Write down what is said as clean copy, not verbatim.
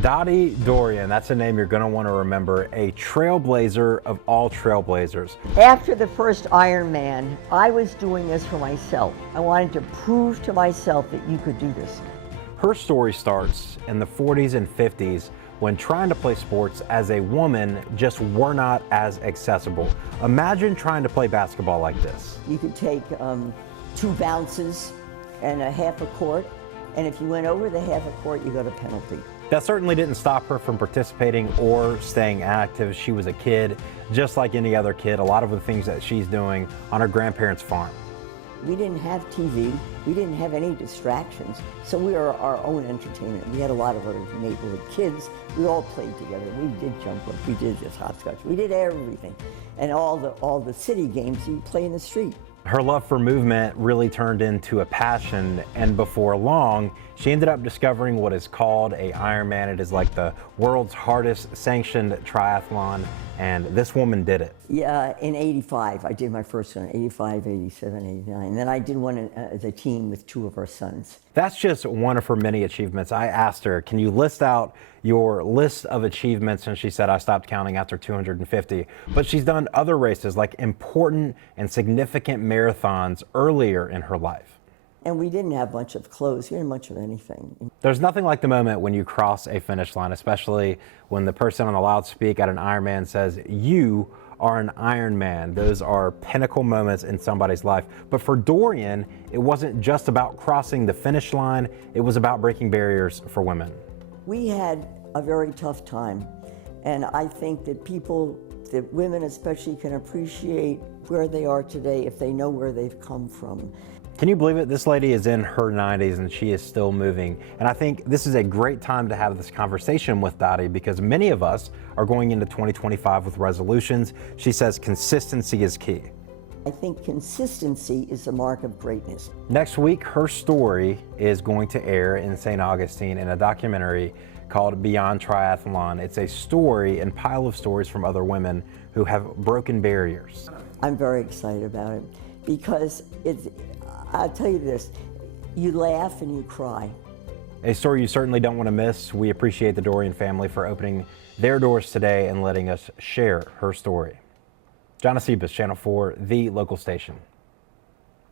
Dottie Dorian, that's a name you're going to want to remember, a trailblazer of all trailblazers. After the first Ironman, I was doing this for myself. I wanted to prove to myself that you could do this. Her story starts in the 40s and 50s when trying to play sports as a woman just were not as accessible. Imagine trying to play basketball like this. You could take 2 bounces and a half a court, and if you went over the half a court, you got a penalty. That certainly didn't stop her from participating or staying active. She was a kid, just like any other kid. A lot of the things that she's doing on her grandparents' farm. We didn't have TV. We didn't have any distractions. So we were our own entertainment. We had a lot of other neighborhood kids. We all played together. We did jump rope. We did just hopscotch. We did everything. And all the city games you play in the street. Her love for movement really turned into a passion, and before long, she ended up discovering what is called a Ironman. It is like the world's hardest sanctioned triathlon, and this woman did it. Yeah, in 85, I did my first one, 85, 87, 89. And then I did one as a team with 2 of our sons. That's just one of her many achievements. I asked her, can you list out your list of achievements? And she said, I stopped counting after 250. But she's done other races, like important and significant marathons earlier in her life. And we didn't have much of clothes. We didn't have much of anything. There's nothing like the moment when you cross a finish line, especially when the person on the loudspeaker at an Ironman says, "You are an Ironman." Those are pinnacle moments in somebody's life. But for Dorian, it wasn't just about crossing the finish line. It was about breaking barriers for women. We had a very tough time. And I think that that women especially, can appreciate where they are today if they know where they've come from. Can you believe it? This lady is in her 90s and she is still moving. And I think this is a great time to have this conversation with Dottie, because many of us are going into 2025 with resolutions. She says consistency is key. I think consistency is the mark of greatness. Next week, her story is going to air in St. Augustine in a documentary called Beyond Triathlon. It's a story and pile of stories from other women who have broken barriers. I'm very excited about it because I'll tell you this, you laugh and you cry. A story you certainly don't want to miss. We appreciate the Dorian family for opening their doors today and letting us share her story. John Pkg, Channel 4, the local station.